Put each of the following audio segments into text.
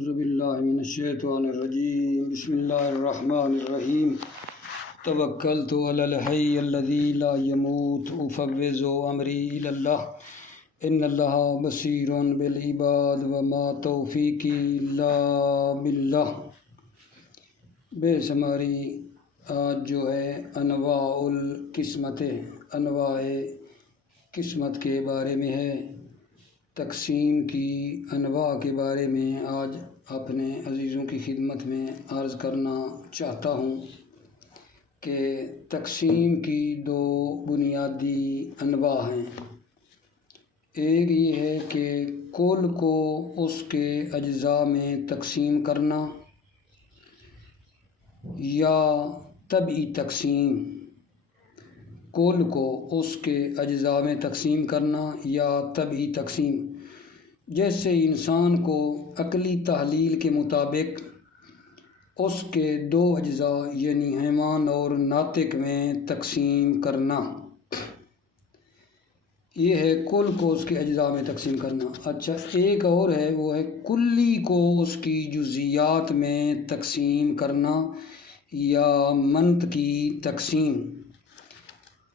اعوذ باللہ من الشیطان الرجیم بسم اللہ الرحمن الرحیم توکلت علی الحی الذی لا يموت افوض امری الی اللہ ان اللہ بصیر بالعباد وما توفیقی الا باللہ۔ بے شماری آج جو ہے انواع قسمت کے بارے میں ہے، تقسیم کی انواع کے بارے میں آج اپنے عزیزوں کی خدمت میں عرض کرنا چاہتا ہوں کہ تقسیم کی دو بنیادی انواع ہیں۔ ایک یہ ہے کہ کل کو اس کے اجزاء میں تقسیم کرنا یا طبعی تقسیم، کل کو اس کے اجزاء میں تقسیم کرنا یا طبعی تقسیم۔ جیسے انسان کو عقلی تحلیل کے مطابق اس کے دو اجزاء یعنی حیوان اور ناطق میں تقسیم کرنا، یہ ہے کل کو اس کے اجزاء میں تقسیم کرنا۔ اچھا، ایک اور ہے، وہ ہے کلی کو اس کی جزیات میں تقسیم کرنا یا منطقی تقسیم۔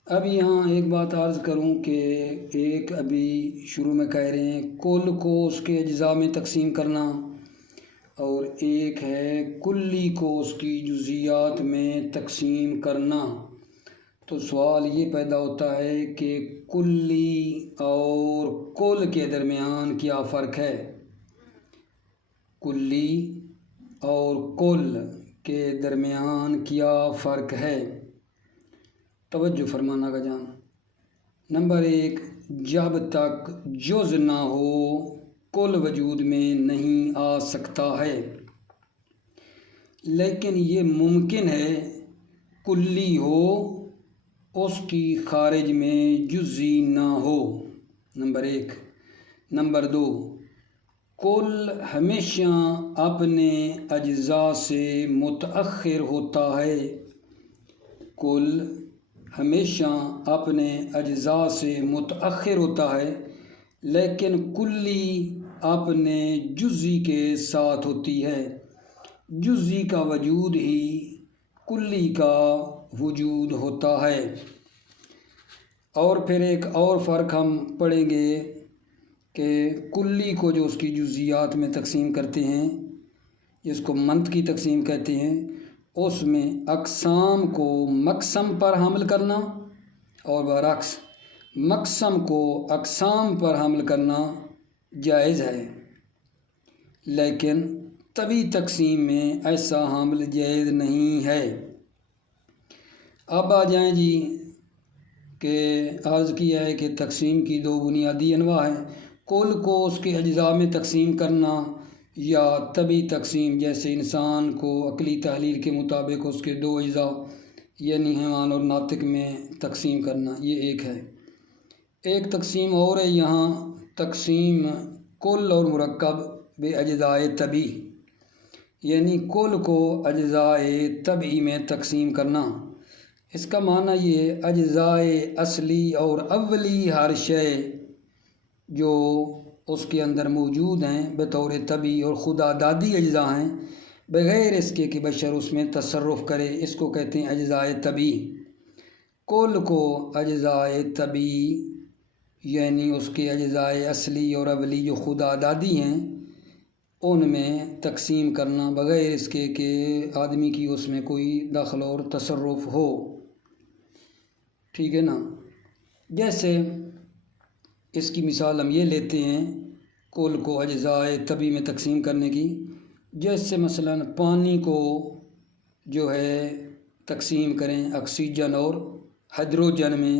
اب یہاں ایک بات عرض کروں کہ ایک ابھی شروع میں کہہ رہے ہیں کل کو اس کے اجزاء میں تقسیم کرنا، اور ایک ہے کلی کو اس کی جزیات میں تقسیم کرنا۔ تو سوال یہ پیدا ہوتا ہے کہ کلی اور کل کے درمیان کیا فرق ہے؟ کلی اور کل کے درمیان کیا فرق ہے؟ توجہ فرمانا کا جان۔ نمبر ایک، جب تک جز نہ ہو کل وجود میں نہیں آ سکتا ہے، لیکن یہ ممکن ہے کلی ہو اس کی خارج میں جزی نہ ہو، نمبر ایک۔ نمبر دو، کل ہمیشہ اپنے اجزاء سے متأخر ہوتا ہے، کل ہمیشہ اپنے اجزاء سے متأخر ہوتا ہے، لیکن کلی اپنے جزی کے ساتھ ہوتی ہے۔ جزی کا وجود ہی کلی کا وجود ہوتا ہے۔ اور پھر ایک اور فرق ہم پڑھیں گے کہ کلی کو جو اس کی جزیات میں تقسیم کرتے ہیں، جس کو منطقی تقسیم کہتے ہیں، اس میں اقسام کو مقسم پر حمل کرنا اور برعکس مقسم کو اقسام پر حمل کرنا جائز ہے، لیکن طبعی تقسیم میں ایسا حمل جائز نہیں ہے۔ اب آ جائیں جی کہ عرض کیا ہے کہ تقسیم کی دو بنیادی انواع ہیں، کل کو اس کے اجزاء میں تقسیم کرنا یا طبعی تقسیم، جیسے انسان کو عقلی تحلیل کے مطابق اس کے دو اجزاء یعنی حیوان اور ناطق میں تقسیم کرنا، یہ ایک ہے۔ ایک تقسیم اور ہے یہاں، تقسیم کل اور مرکب بے اجزائے طبعی، یعنی کل کو اجزائے طبعی میں تقسیم کرنا۔ اس کا معنی یہ اجزائے اصلی اور اولی ہر شے جو اس کے اندر موجود ہیں بطور طبعی اور خدا دادی اجزاء ہیں، بغیر اس کے کہ بشر اس میں تصرف کرے، اس کو کہتے ہیں اجزائے طبعی۔ کل کو اجزائے طبعی یعنی اس کے اجزائے اصلی اور اولی جو خدا دادی ہیں ان میں تقسیم کرنا بغیر اس کے کہ آدمی کی اس میں کوئی دخل اور تصرف ہو، ٹھیک ہے نا۔ جیسے اس کی مثال ہم یہ لیتے ہیں کل کو اجزائے طبعی میں تقسیم کرنے کی، جیسے مثلا پانی کو جو ہے تقسیم کریں آکسیجن اور ہائیڈروجن میں،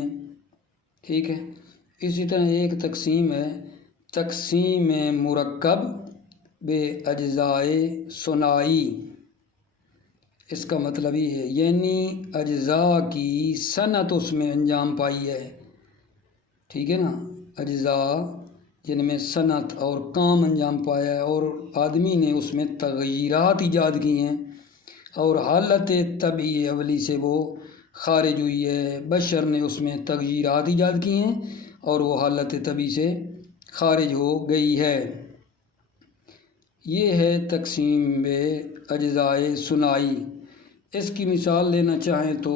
ٹھیک ہے۔ اسی طرح ایک تقسیم ہے تقسیم مرکب بے اجزائے ثنائی، اس کا مطلب یہ ہے یعنی اجزاء کی صنعت اس میں انجام پائی ہے، ٹھیک ہے نا، اجزاء جن میں صنعت اور کام انجام پایا ہے اور آدمی نے اس میں تغیرات ایجاد کی ہیں اور حالت طبعی اولی سے وہ خارج ہوئی ہے، بشر نے اس میں تغیرات ایجاد کی ہیں اور وہ حالت طبعی سے خارج ہو گئی ہے۔ یہ ہے تقسیم بے اجزائے ثنائی۔ اس کی مثال لینا چاہیں تو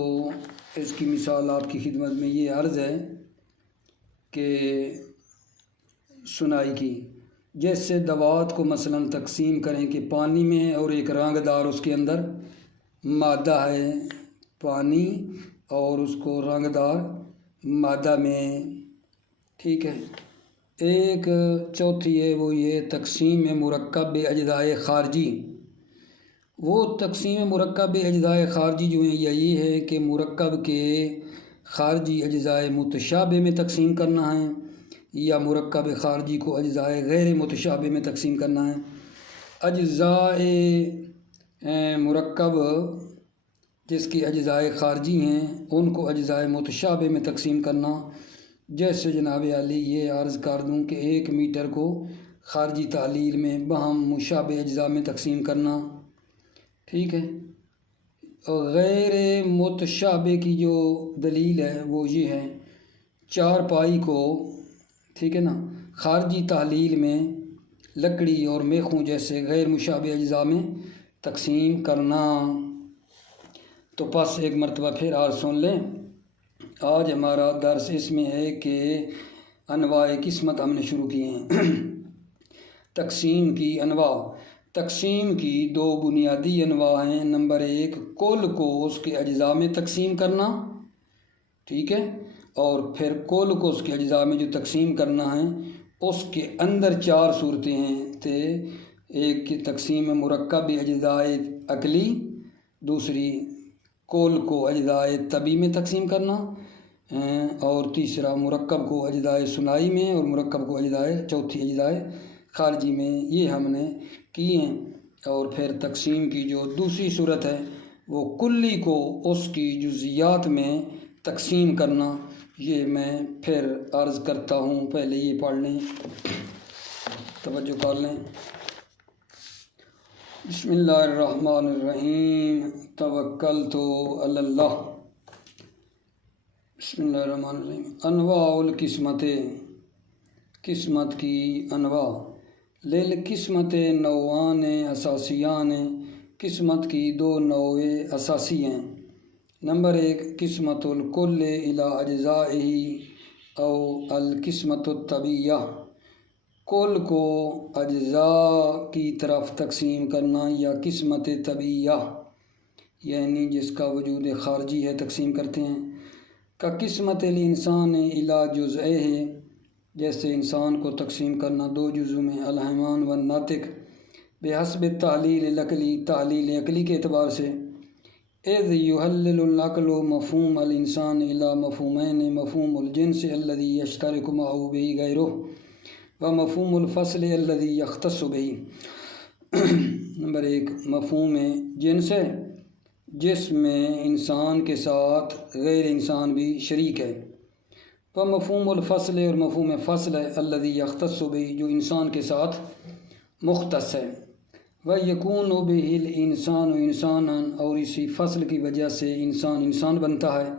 اس کی مثال آپ کی خدمت میں یہ عرض ہے کہ ثنائی کی، جیسے دوات کو مثلا تقسیم کریں کہ پانی میں اور ایک رنگ دار اس کے اندر مادہ ہے، پانی اور اس کو رنگ دار مادہ میں، ٹھیک ہے۔ ایک چوتھی ہے وہ یہ تقسیم مرکب بے اجزائے خارجی۔ وہ تقسیم مرکب بے اجزائے خارجی جو ہیں یہ ہے کہ مرکب کے خارجی اجزائے متشابہ میں تقسیم کرنا ہے، یا مرکب خارجی کو اجزائے غیر متشابہ میں تقسیم کرنا ہے۔ اجزائے مرکب جس کی اجزائے خارجی ہیں ان کو اجزائے متشابہ میں تقسیم کرنا، جیسے جناب عالی یہ عرض کر دوں کہ 1 میٹر کو خارجی تعلیل میں بہم مشابہ اجزاء میں تقسیم کرنا، ٹھیک ہے۔ اور غیر متشابہ کی جو دلیل ہے وہ یہ ہے 4 پائی کو، ٹھیک ہے نا، خارجی تحلیل میں لکڑی اور میخوں جیسے غیر مشابہ اجزاء میں تقسیم کرنا۔ تو پس ایک مرتبہ پھر آج سن لیں، آج ہمارا درس اس میں ہے کہ انواع قسمت ہم نے شروع کیے ہیں۔ تقسیم کی انواع، تقسیم کی 2 بنیادی انواع ہیں۔ نمبر 1 کل کو اس کے اجزاء میں تقسیم کرنا، ٹھیک ہے، اور پھر کل کو اس کے اجزاء میں جو تقسیم کرنا ہے اس کے اندر 4 صورتیں ہیں۔ ایک کی تقسیم مرکب اجزائے عقلی، دوسری کل کو اجزائے طبی میں تقسیم کرنا، اور تیسرا مرکب کو اجزائے ثنائی میں، اور مرکب کو چوتھی اجزائے خارجی میں، یہ ہم نے کیے ہیں۔ اور پھر تقسیم کی جو دوسری صورت ہے وہ کلی کو اس کی جزیات میں تقسیم کرنا، یہ میں پھر عرض کرتا ہوں، پہلے یہ پڑھ لیں، توجہ کر لیں۔ بسم اللہ الرحمن الرحیم، توکلت علی اللہ۔ بسم اللہ الرحمن الرحیم۔ انواع القسمت، قسمت کی انواع۔ للقسمت نوعان اساسیان، قسمت کی 2 نوع اساسی ہیں۔ نمبر 1 قسمت الکل الی اجزائہ او القسمت الطبیعہ، کل کو اجزاء کی طرف تقسیم کرنا، یا قسمت طبیعہ یعنی جس کا وجود خارجی ہے تقسیم کرتے ہیں۔ کا قسمت الانسان الی جزئہ، جیسے انسان کو تقسیم کرنا 2 جزوں میں، الحیوان والناطق، بحسب تحلیل العقلی، تحلیل عقلی کے اعتبار سے، اذ یحلل العقل مفہوم الانسان الی مفہومین، مفہوم الجنس الذی یشترک معه به غیرہ، ومفہوم الفصل الذی یختص به۔ نمبر 1 مفہوم جنس ہے جس میں انسان کے ساتھ غیر انسان بھی شریک ہے، ومفہوم الفصل اور مفہوم فصل ہے، الذی یختص به جو انسان کے ساتھ مختص ہے، ویکون به الانسان انسانا اور اسی فصل کی وجہ سے انسان بنتا ہے،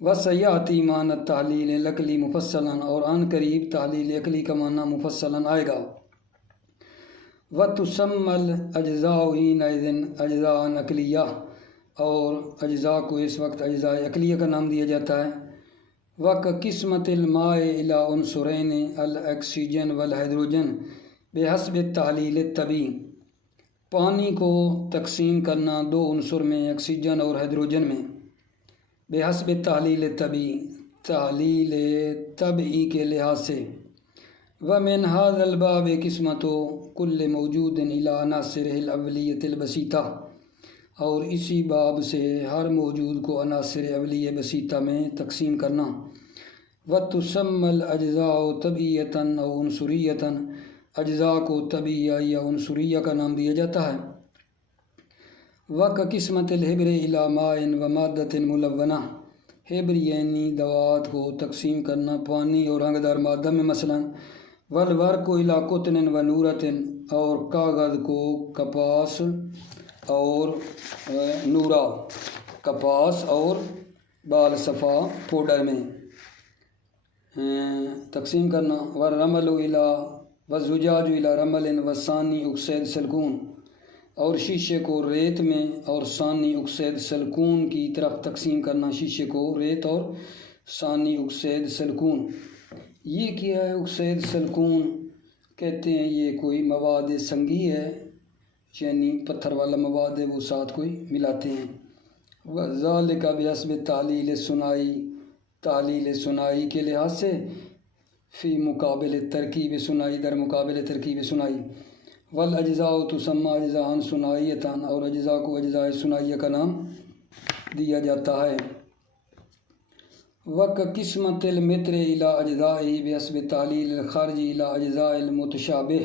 وسیاتی معنی تحلیل العقلی مفصلا اور عن قریب تحلیل عقلی کا معنی مفصلا آئے گا، وتسمى الاجزاء حينئذ اجزاء عقلیہ اور اجزاء کو اس وقت اجزاء عقلیہ کا نام دیا جاتا ہے، وقسمت الماء الى عنصرین الاکسیجن والہیڈروجن بحسب التحلیل الطبی، پانی کو تقسیم کرنا 2 عنصر میں، آکسیجن اور ہیڈروجن میں، بحسب تحلیل طبی، تحلیل طبعی کے لحاظ سے، ومن هذا الباب قسمت کل موجود الی عناصرہ الاولیۃ البسیطہ، اور اسی باب سے ہر موجود کو عناصر اولیہ بسیطہ میں تقسیم کرنا، وتسمى الاجزاء طبیعۃ او عنصریۃ، اجزاء کو طبیعہ یا عنصریہ کا نام دیا جاتا ہے، وقسمت الحبر الی ماء ومادۃ ملونہ، حبر یعنی دوات کو تقسیم کرنا پانی اور رنگدار مادہ میں، مثلا والورق الی قطن ونورۃ، اور کاغذ کو کپاس اور نورا، کپاس اور بال صفا پاؤڈر میں تقسیم کرنا، والرمل الی والزجاج الی رمل والثانی اکسید سلکون، اور شیشے کو ریت میں اور ثانی اکسید سلکون کی طرف تقسیم کرنا، شیشے کو ریت اور ثانی اکسید سلکون۔ یہ کیا ہے اکسید سلکون؟ کہتے ہیں یہ کوئی مواد سنگی ہے، یعنی پتھر والا مواد ہے، وہ ساتھ کوئی ملاتے ہیں۔ وذالک بحسب تعلیل ثنائی، تعلیل ثنائی کے لحاظ سے، فی مقابل ترکیب ثنائی، در مقابل ترکیب ثنائی۔ والاجزاء تسمى اجزاء ثنائیۃ، اور اجزاء کو اجزاء ثنائیہ کا نام دیا جاتا ہے۔ وَكَقِسْمَةِ الْمِطْرِ إِلَىٰ أَجْزَائِهِ بِحَسْبِ تَعْلِيلِ الْخَارِجِ إِلَىٰ أَجْزَاءِ الْمُتَشَابِهِ،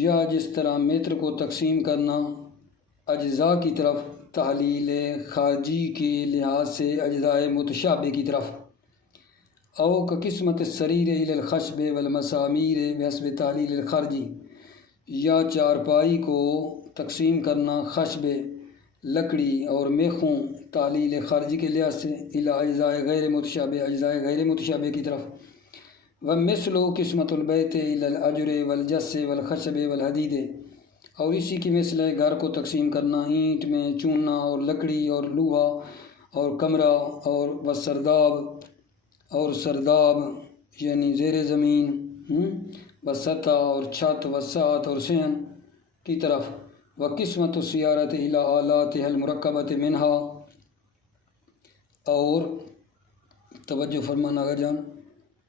یا جس طرح متر کو تقسیم کرنا اجزاء کی طرف تحلیل خارجی کے لحاظ سے اجزاء متشابہ کی طرف۔ او كقسمة السرير إلى الخشب والمسامير بحسب تعلیل الخارجی، یا چارپائی کو تقسیم کرنا خشب، لکڑی اور میخوں تعلیل خارجی کے لحاظ سے الی اجزاء غیر متشابہ، اجزاء غیر متشابہ کی طرف۔ ومثل قسمۃ البیت الی الاجر والجس والخشب والحدید، اور اسی کی مثل ہے گھر کو تقسیم کرنا اینٹ میں چوننا اور لکڑی اور لوہا اور کمرہ اور وسرداب، اور سرداب یعنی زیر زمین، وسطح اور چھت، وسعت اور سین کی طرف۔ وقسمت السیارۃ الی آلاتها المرکبۃ منہا، اور توجہ فرمانا آغا جان،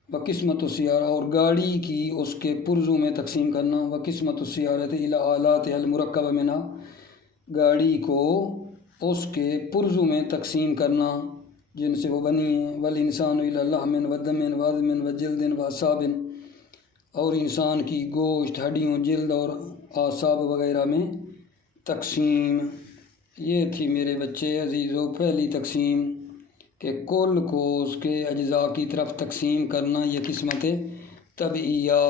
وقسمت السیارہ، اور گاڑی کی اس کے پرزوں میں تقسیم کرنا، وقسمت السیارۃ الی آلاتها المرکبۃ منہا، گاڑی کو اس کے پرزوں میں تقسیم کرنا جن سے وہ بنی ہیں۔ والانسان الی لحم ودم وعظم وجلد واعصاب، اور انسان کی گوشت، ہڈیوں، جلد اور اعصاب وغیرہ میں تقسیم۔ یہ تھی میرے بچے عزیزو پہلی تقسیم کہ کل کو اس کے اجزاء کی طرف تقسیم کرنا، یہ قسمت طبعیہ۔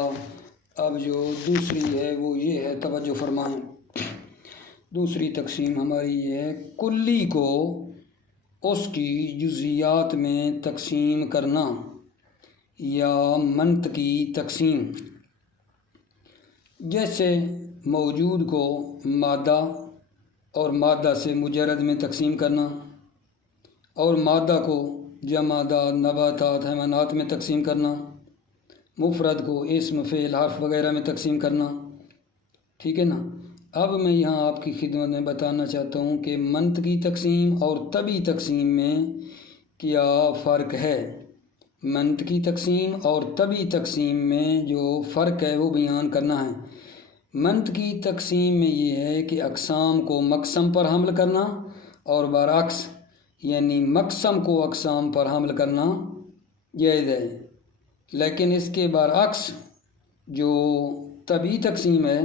اب جو دوسری ہے وہ یہ ہے، توجہ فرمائیں، دوسری تقسیم ہماری یہ ہے کلی کو اس کی جزیات میں تقسیم کرنا، یا منطقی تقسیم۔ جیسے موجود کو مادہ اور مادہ سے مجرد میں تقسیم کرنا، اور مادہ کو جمادات، نباتات، حیوانات میں تقسیم کرنا، مفرد کو اسم، فعل، حرف وغیرہ میں تقسیم کرنا، ٹھیک ہے نا۔ اب میں یہاں آپ کی خدمت میں بتانا چاہتا ہوں کہ منطقی تقسیم اور طبعی تقسیم میں کیا فرق ہے۔ منطقی تقسیم اور طبعی تقسیم میں جو فرق ہے وہ بیان کرنا ہے۔ منطقی تقسیم میں یہ ہے کہ اقسام کو مقسم پر حمل کرنا، اور برعکس یعنی مقسم کو اقسام پر حمل کرنا جائز ہے، لیکن اس کے برعکس جو طبعی تقسیم ہے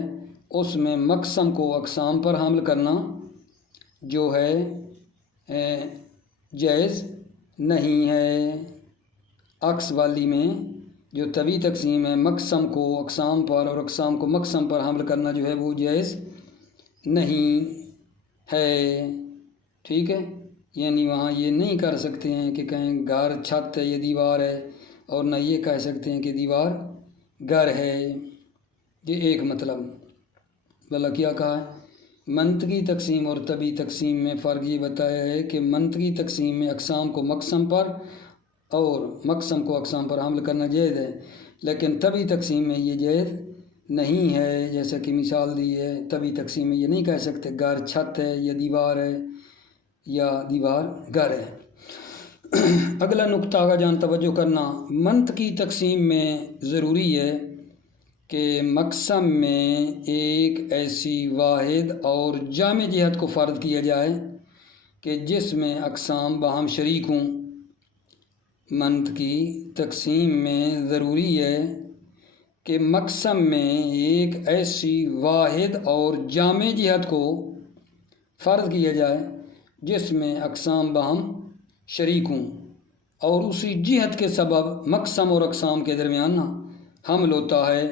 اس میں مقسم کو اقسام پر حمل کرنا جو ہے جائز نہیں ہے۔ عکس والی میں جو طبعی تقسیم ہے مقسم کو اقسام پر اور اقسام کو مقسم پر حمل کرنا جو ہے وہ جائز نہیں ہے، ٹھیک ہے۔ یعنی وہاں یہ نہیں کر سکتے ہیں کہ کہیں گھر چھت ہے یہ دیوار ہے، اور نہ یہ کہہ سکتے ہیں کہ دیوار گھر ہے۔ یہ ایک مطلب بھلا کیا کہا ہے؟ منطقی تقسیم اور طبعی تقسیم میں فرق یہ بتایا ہے کہ منطقی تقسیم میں اقسام کو مقسم پر اور مقسم کو اقسام پر حمل کرنا جائز ہے، لیکن طبعی تقسیم میں یہ جائز نہیں ہے۔ جیسا کہ مثال دی ہے، طبعی تقسیم میں یہ نہیں کہہ سکتے گھر چھت ہے یا دیوار ہے یا دیوار گھر ہے۔ اگلا نقطہ آگا جان توجہ کرنا، منطقی تقسیم میں ضروری ہے کہ مقسم میں ایک ایسی واحد اور جامع جہت کو فرض کیا جائے کہ جس میں اقسام باہم شریک ہوں۔ منطقی تقسیم میں ضروری ہے کہ مقسم میں ایک ایسی واحد اور جامع جہت کو فرض کیا جائے جس میں اقسام باہم شریک ہوں، اور اسی جہت کے سبب مقسم اور اقسام کے درمیان حمل ہوتا ہے۔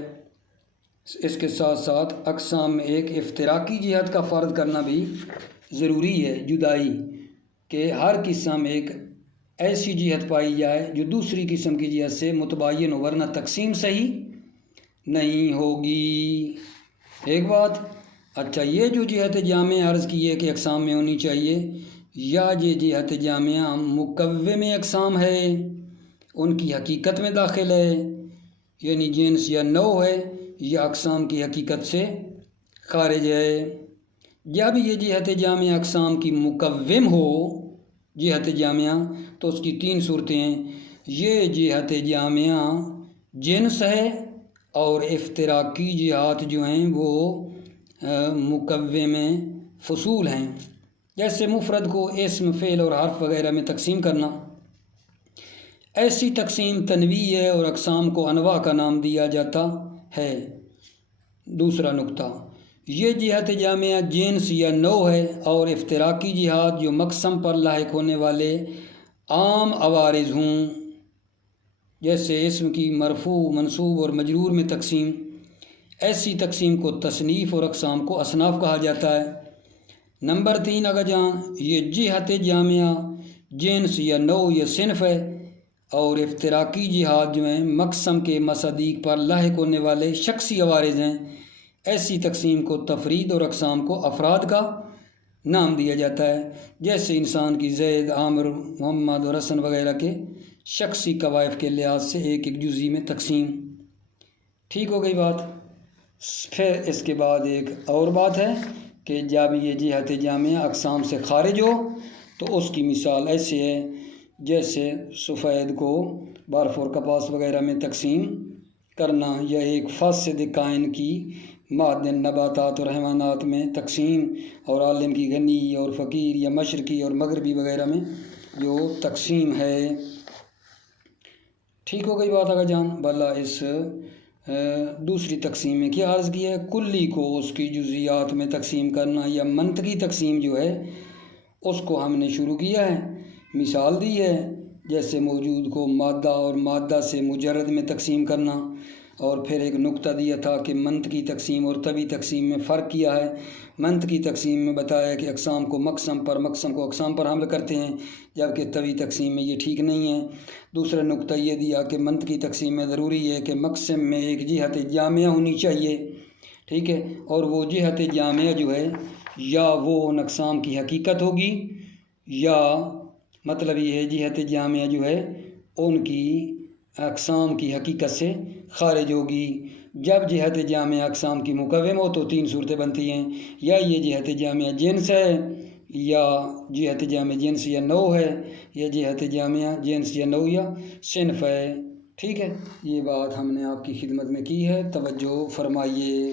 اس کے ساتھ ساتھ اقسام میں ایک افتراقی جہت کا فرض کرنا بھی ضروری ہے، جدائی، کہ ہر قسم ایک ایسی جہت پائی جائے جو دوسری قسم کی جہت سے متباین ہو، ورنہ تقسیم صحیح نہیں ہوگی۔ ایک بات، اچھا یہ جو جہت جامعہ عرض کی ہے کہ اقسام میں ہونی چاہیے، یا یہ جہت جامعہ مکوم اقسام ہے، ان کی حقیقت میں داخل ہے، یعنی جنس یا نوع ہے، یا اقسام کی حقیقت سے خارج ہے۔ جب یہ جہت جامعہ اقسام کی مکوم ہو جہت جامعہ، تو اس کی تین صورتیں ہیں۔ یہ جہت جامعہ جنس ہے اور افتراقی جہات جو ہیں وہ مکوم فصول ہیں، جیسے مفرد کو اسم، فعل اور حرف وغیرہ میں تقسیم کرنا۔ ایسی تقسیم تنویع ہے اور اقسام کو انواع کا نام دیا جاتا ہے۔ دوسرا نقطہ، یہ جہت جامعہ جنس یا نوع ہے اور افتراقی جہات جو مقسم پر لاحق ہونے والے عام عوارض ہوں، جیسے اسم کی مرفوع، منصوب اور مجرور میں تقسیم۔ ایسی تقسیم کو تصنیف اور اقسام کو اصناف کہا جاتا ہے۔ نمبر 3 اگر جان، یہ جہت جامعہ جنس یا نوع یا صنف ہے اور افتراقی جہات جو ہیں مقسم کے مصادیق پر لاحق ہونے والے شخصی عوارض ہیں۔ ایسی تقسیم کو تفرید اور اقسام کو افراد کا نام دیا جاتا ہے، جیسے انسان کی زید، عامر، محمد اور حسن وغیرہ کے شخصی قوائف کے لحاظ سے ایک ایک جزئی میں تقسیم۔ ٹھیک ہو گئی بات؟ پھر اس کے بعد ایک اور بات ہے کہ جب یہ جہت جامعہ اقسام سے خارج ہو تو اس کی مثال ایسے ہے، جیسے سفید کو برف اور کپاس وغیرہ میں تقسیم کرنا، یا ایک فاسد کائن کی معدن، نباتات اور حیوانات میں تقسیم، اور عالم کی غنی اور فقیر یا مشرقی اور مغربی وغیرہ میں جو تقسیم ہے۔ ٹھیک ہو گئی بات اگر جان؟ بھلا اس دوسری تقسیم میں کیا عرض کیا ہے؟ کلی کو اس کی جزیات میں تقسیم کرنا یا منطقی تقسیم جو ہے اس کو ہم نے شروع کیا ہے، مثال دی ہے، جیسے موجود کو مادہ اور مادہ سے مجرد میں تقسیم کرنا، اور پھر ایک نقطہ دیا تھا کہ منطقی تقسیم اور طبعی تقسیم میں فرق کیا ہے۔ منطقی تقسیم میں بتایا کہ اقسام کو مقسم پر، مقسم کو اقسام پر حمل کرتے ہیں، جبکہ طبعی تقسیم میں یہ ٹھیک نہیں ہے۔ دوسرا نقطہ یہ دیا کہ منطقی تقسیم میں ضروری ہے کہ مقسم میں ایک جہت جامعہ ہونی چاہیے، ٹھیک ہے، اور وہ جہت جامعہ جو ہے یا وہ ان اقسام کی حقیقت ہوگی، یا مطلب یہ ہے جہت جامعہ جو ہے ان کی اقسام کی حقیقت سے خارج ہوگی۔ جب جہت جامعہ اقسام کی مکوم ہو تو تین صورتیں بنتی ہیں، یا یہ جہت جامعہ جنس ہے، یا جہت جامعہ جنس یا نوع ہے، یا جہت جامعہ جنس یا نوع یا صنف ہے۔ ٹھیک ہے، یہ بات ہم نے آپ کی خدمت میں کی ہے، توجہ فرمائیے۔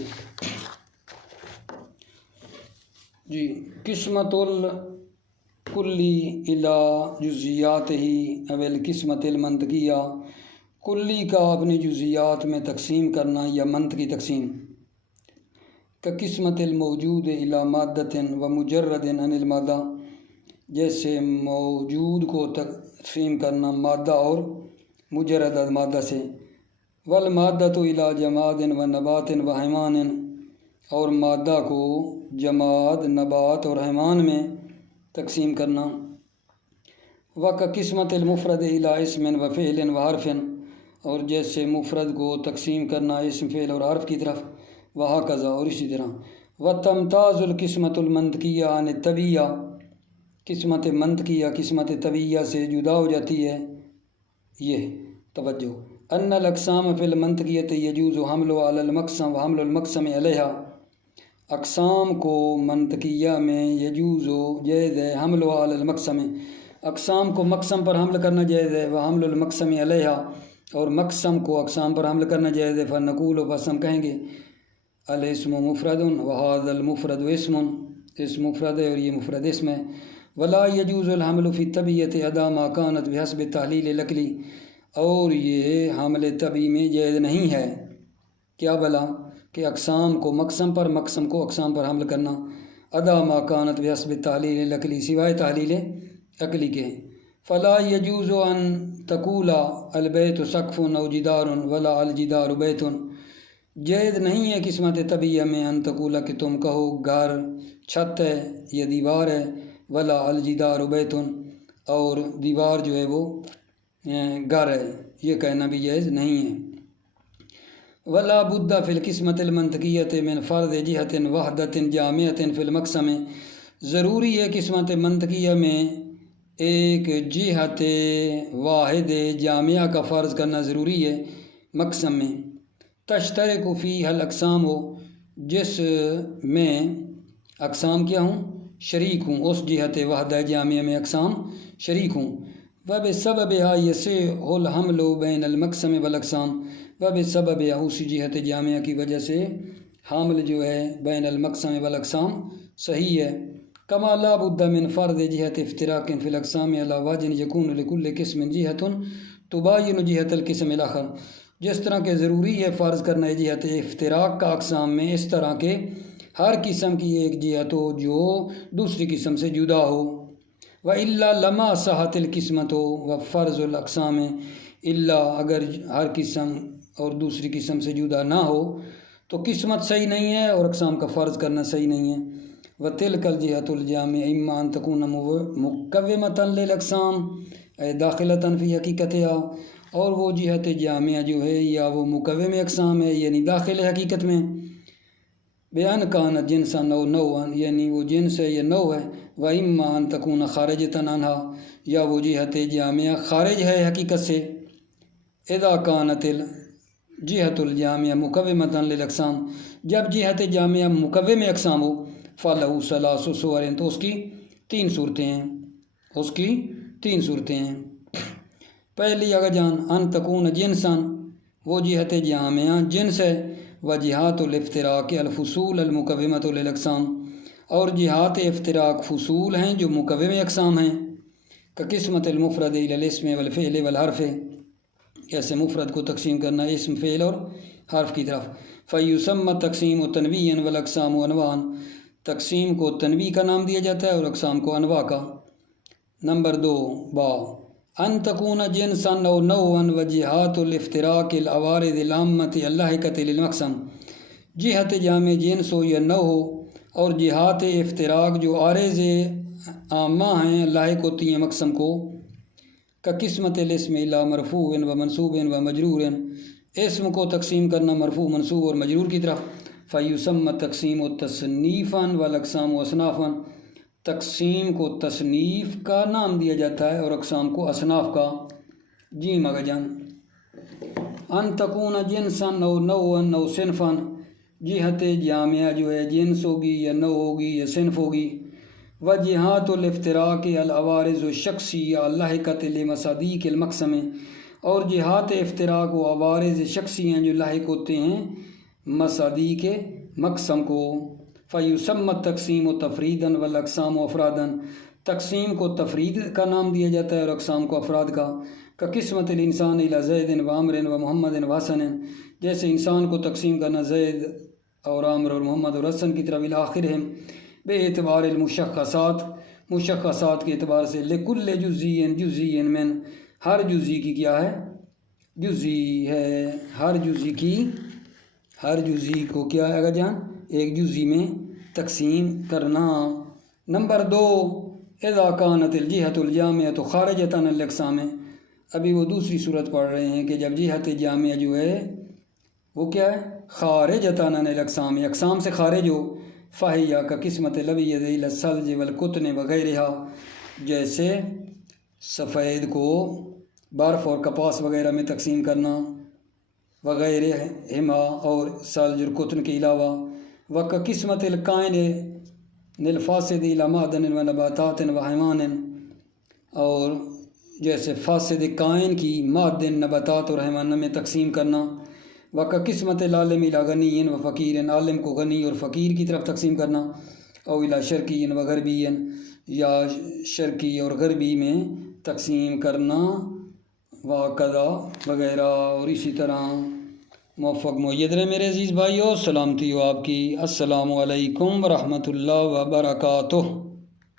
جی، قسمت الکلی الی جزیاتہ او القسمۃ المنطقیہ، کلی کا اپنی جزیات میں تقسیم کرنا یا منطقی تقسیم۔ کقسمت الموجود الی مادۃ و مجرد عن المادہ، جیسے موجود کو تقسیم کرنا مادہ اور مجرد مادہ سے۔ والمادۃ الی جماد و نبات و حیوان، اور مادہ کو جماد، نبات اور حیوان میں تقسیم کرنا۔ وکقسمت المفرد الی اسم و فعل و حرف، اور جیسے مفرد کو تقسیم کرنا اسم، فعل اور حرف کی طرف، وہکذا، اور اسی طرح۔ وتمتاز القسمۃ المنطقیہ عن الطبیعہ، قسمت منطقیہ قسمت طبیعیہ سے جدا ہو جاتی ہے۔ یہ توجہ، ان الاقسام فی المنطقیۃ یجوز حمل علی المقسم و حمل المقسم علیہا، اقسام کو منطقیہ میں یجوز جائز ہے، حمل علی المقسم، اقسام کو مقسم پر حمل کرنا جائز ہے، و حمل المقسم علیہا، اور مقسم کو اقسام پر حمل کرنا جائز ہے۔ فنقول، بس ہم کہیں گے الاسم مفرد وهذا المفرد اسم، اسم مفرد ہے اور یہ مفرد اسم ہے۔ ولا يجوز الحمل في الطبيعة ادا ما كانت بحسب التحلیل العقلی، اور یہ حمل طبعی میں جائز نہیں ہے، کیا بلا کہ اقسام کو مقسم پر، مقسم کو اقسام پر حمل کرنا، ادا ما كانت بحسب التحلیل العقلی، سوائے تحلیل عقلی کے۔ فلا يجوز ان تقول البیت سقف او جدار ولا الجدار بیت، جائز نہیں ہے قسمت طبیعہ میں ان تقول کہ تم کہو گھر چھت ہے یا دیوار ہے، ولا الجدار بیت، اور دیوار جو ہے وہ گھر ہے، یہ کہنا بھی جائز نہیں ہے۔ ولا بد فی القسمت المنطقیت من فرد جہت وحدت جامعت فی المقسم، ضروری ہے قسمت منطقیہ میں ایک جہت واحد جامعہ کا فرض کرنا ضروری ہے مقسم میں، تشترک فیہ الاقسام ہو جس میں اقسام کیا ہوں، شریک ہوں، اس جہت وحدہ جامعہ میں اقسام شریک ہوں۔ وبسببها یصح الحمل بین المقسم والاقسام، وبسببها اسی جہت جامعہ کی وجہ سے حمل جو ہے بین المقسم والاقسام صحیح ہے۔ کما لا بد من فرد جہت افتراق فی الاقسام علی وجہ یکون لکل قسم جہت تباین جہت القسم الاخر، جس طرح کہ ضروری ہے فرض کرنا ہے جہت افتراق کا اقسام میں، اس طرح کہ ہر قسم کی ایک جہت ہو جو دوسری قسم سے جدا ہو۔ وَإِلَّا لَمَا صَحَتِ الْقِسْمَةُ وَفَرْضُ الْأَقْسَامِ، الا اگر ہر قسم اور دوسری قسم سے جدا نہ ہو تو قسمت صحیح نہیں ہے اور اقسام کا فرض کرنا صحیح نہیں ہے۔ وَتِلْكَ الْجِهَةُ الْجَامِعَةُ إِمَّا أَن تَكُونَ مُكَوِّمَةً لِلْأَقْسَامِ أي دَاخِلَةً فِي حَقِيقَتِهَا، اور وہ جہت جامعہ جو ہے یا وہ مکوم اقسام ہے یعنی داخل ہے حقیقت میں، بیان کانت جنساً او نوعاً یعنی وہ جنس ہے یا نوع ہے، وَإِمَّا أَن تَكُونَ خَارِجَةً عَنْهَا، یا وہ جہت جامعہ خارج ہے حقیقت سے۔ اذا کانت الجہت الجامعہ مکومۃ للاقسام، جب جہت جامعہ مکوم اقسام ہو، فَلَهُ ثَلَاثُ صُوَرٍ، تو اس کی تین صورتیں ہیں، اس کی تین صورتیں ہیں۔ پہلی اگر جان ان تکون جنساً، وہ جہت جامعہ جنس ہے، وجہات الافتراق الفصول المکومۃ للاقسام، اور جہات افتراق فصول ہیں جو مکوم اقسام ہیں، کا قسمت المفرد الی الاسم والفعل والحرف، ایسے مفرد کو تقسیم کرنا اسم فعل اور حرف کی طرف۔ فیسمى تقسیم و تنویع والاقسام و انواع، تقسیم کو تنویع کا نام دیا جاتا ہے اور اقسام کو انواع کا۔ نمبر 2 با ان تکون جنسا او نوعا وجہات الافتراق العوارض العامۃ اللاحقۃ للمقسم، جہت جامع جنس ہو یا نوع ہو اور جہات افتراق جو عارض عامہ ہیں لاحق ہوتی ہیں مقسم کو، کا قسمت الاسم الی مرفوع و منصوب و مجرور، اسم کو تقسیم کرنا مرفوع منصوب اور مجرور کی طرف۔ فیسمى تقسیم و تصنیفا والاقسام و اصنافا، تقسیم کو تصنیف کا نام دیا جاتا ہے اور اقسام کو اصناف کا۔ جی مگا جان ان تکون جنسا او نوعا او صنفا، جہت جامعہ جو ہے جنس ہوگی یا نوع ہوگی یا صنف ہوگی، وجہات الافتراق العوارض الشخصیہ اللاحقۃ لمصادیق المقسم، اور جہات افتراق و عوارض شخصی ہیں جو لاحق ہوتے ہیں مصادیق مقسم کو۔ فیسمى تقسیم و تفریداً والاقسام و افراداً، تقسیم کو تفرید کا نام دیا جاتا ہے اور اقسام کو افراد کا۔ کا قسمت الانسان الی زید و عامر و محمد و حسن، جیسے انسان کو تقسیم کرنا زید اور عامر اور محمد اور حسن کی طرف الاخرہم، بے اعتبار المشخصات، مشخصات کے اعتبار سے، لکل جزئی جزئی من، ہر جزئی کی کیا ہے، جزئی ہے، ہر جزئی کی، ہر جزئی کو کیا ہے اگر جان ایک جزئی میں تقسیم کرنا۔ نمبر 2 اذا کانت الجہت الجامعۃ خارجۃ عن الاقسام، ابھی وہ دوسری صورت پڑھ رہے ہیں کہ جب جہت جامعہ جو ہے وہ کیا ہے، خارجۃ عن الاقسام، اقسام سے خارج ہو، فہیہ کا قسمت الابیض الی الثلج والقطن وغیرہ، جیسے سفید کو برف اور کپاس وغیرہ میں تقسیم کرنا، وغیرہ ہما اور ثلج اور قطن کے علاوہ۔ وَكَ قسمت الکائن الفاسد الی معدن و نباتات و حیوان، اور جیسے فاسد کائن کی معدن، نباتات اور حیوانات میں تقسیم کرنا۔ وَكَ قسمت العالم الی غنی و فقیر، عالم کو غنی اور فقیر کی طرف تقسیم کرنا، او الی شرقی و غربی، یا شرقی اور غربی میں تقسیم کرنا، وَقَذَا وغیرہ، اور اسی طرح۔ موفق مؤید رہے میرے عزیز بھائیو، سلامتی ہو آپ کی، السلام علیکم ورحمۃ اللہ وبرکاتہ۔